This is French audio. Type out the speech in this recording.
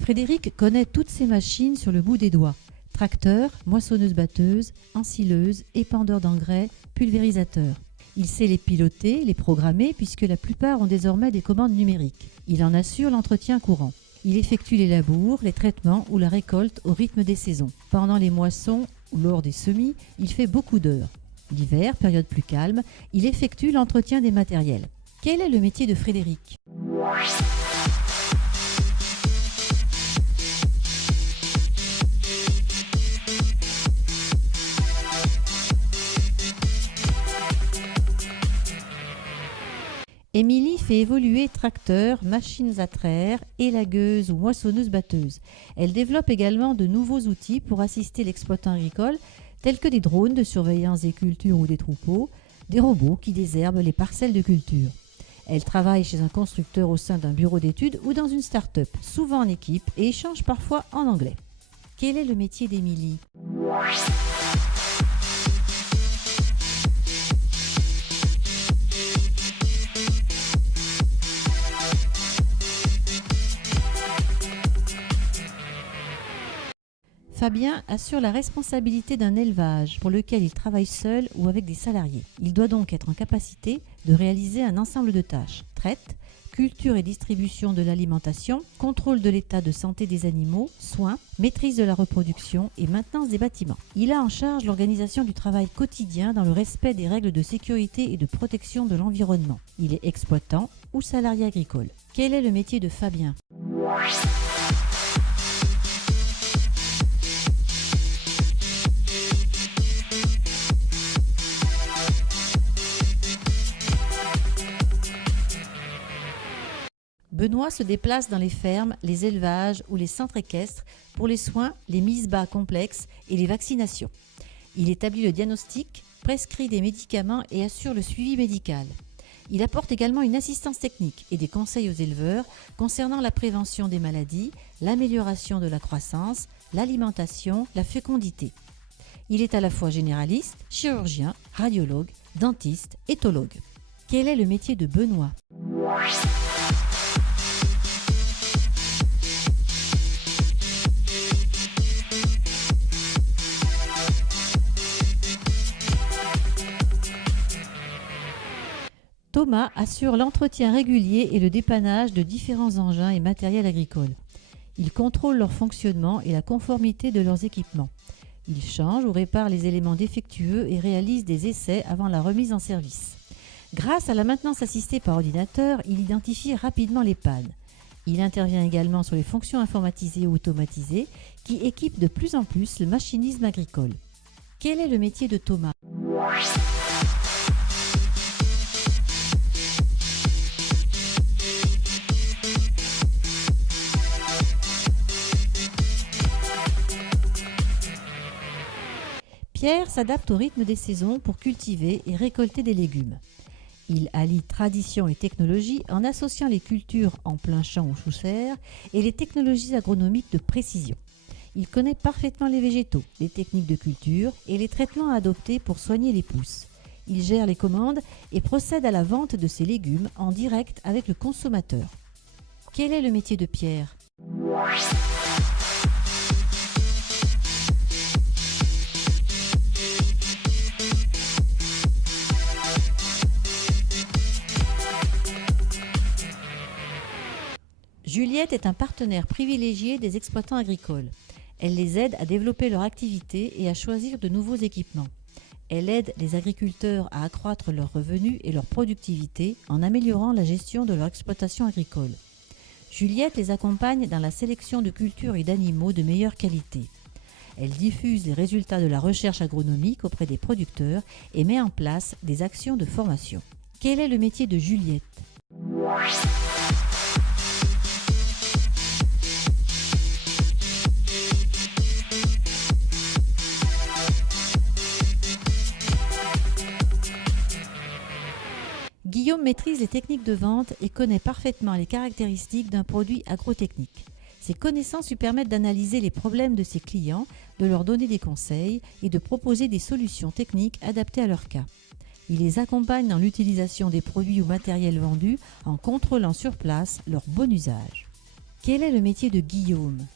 Frédéric connaît toutes ces machines sur le bout des doigts. Tracteur, moissonneuse-batteuse, ensileuse, épandeur d'engrais, pulvérisateur. Il sait les piloter, les programmer puisque la plupart ont désormais des commandes numériques. Il en assure l'entretien courant. Il effectue les labours, les traitements ou la récolte au rythme des saisons. Pendant les moissons ou lors des semis, il fait beaucoup d'heures. L'hiver, période plus calme, il effectue l'entretien des matériels. Quel est le métier de Frédéric ? Émilie fait évoluer tracteurs, machines à traire, élagueuses ou moissonneuses-batteuses. Elle développe également de nouveaux outils pour assister l'exploitant agricole, tels que des drones de surveillance des cultures ou des troupeaux, des robots qui désherbent les parcelles de culture. Elle travaille chez un constructeur au sein d'un bureau d'études ou dans une start-up, souvent en équipe et échange parfois en anglais. Quel est le métier d'Émilie ? Fabien assure la responsabilité d'un élevage pour lequel il travaille seul ou avec des salariés. Il doit donc être en capacité de réaliser un ensemble de tâches: traite, culture et distribution de l'alimentation, contrôle de l'état de santé des animaux, soins, maîtrise de la reproduction et maintenance des bâtiments. Il a en charge l'organisation du travail quotidien dans le respect des règles de sécurité et de protection de l'environnement. Il est exploitant ou salarié agricole. Quel est le métier de Fabien ? Benoît se déplace dans les fermes, les élevages ou les centres équestres pour les soins, les mises bas complexes et les vaccinations. Il établit le diagnostic, prescrit des médicaments et assure le suivi médical. Il apporte également une assistance technique et des conseils aux éleveurs concernant la prévention des maladies, l'amélioration de la croissance, l'alimentation, la fécondité. Il est à la fois généraliste, chirurgien, radiologue, dentiste, éthologue. Quel est le métier de Benoît ? Thomas assure l'entretien régulier et le dépannage de différents engins et matériels agricoles. Il contrôle leur fonctionnement et la conformité de leurs équipements. Il change ou répare les éléments défectueux et réalise des essais avant la remise en service. Grâce à la maintenance assistée par ordinateur, il identifie rapidement les pannes. Il intervient également sur les fonctions informatisées ou automatisées qui équipent de plus en plus le machinisme agricole. Quel est le métier de Thomas ? Pierre s'adapte au rythme des saisons pour cultiver et récolter des légumes. Il allie tradition et technologie en associant les cultures en plein champ ou sous serre et les technologies agronomiques de précision. Il connaît parfaitement les végétaux, les techniques de culture et les traitements à adopter pour soigner les pousses. Il gère les commandes et procède à la vente de ses légumes en direct avec le consommateur. Quel est le métier de Pierre ? Juliette est un partenaire privilégié des exploitants agricoles. Elle les aide à développer leur activité et à choisir de nouveaux équipements. Elle aide les agriculteurs à accroître leurs revenus et leur productivité en améliorant la gestion de leur exploitation agricole. Juliette les accompagne dans la sélection de cultures et d'animaux de meilleure qualité. Elle diffuse les résultats de la recherche agronomique auprès des producteurs et met en place des actions de formation. Quel est le métier de Juliette ? Guillaume maîtrise les techniques de vente et connaît parfaitement les caractéristiques d'un produit agrotechnique. Ses connaissances lui permettent d'analyser les problèmes de ses clients, de leur donner des conseils et de proposer des solutions techniques adaptées à leur cas. Il les accompagne dans l'utilisation des produits ou matériels vendus en contrôlant sur place leur bon usage. Quel est le métier de Guillaume ?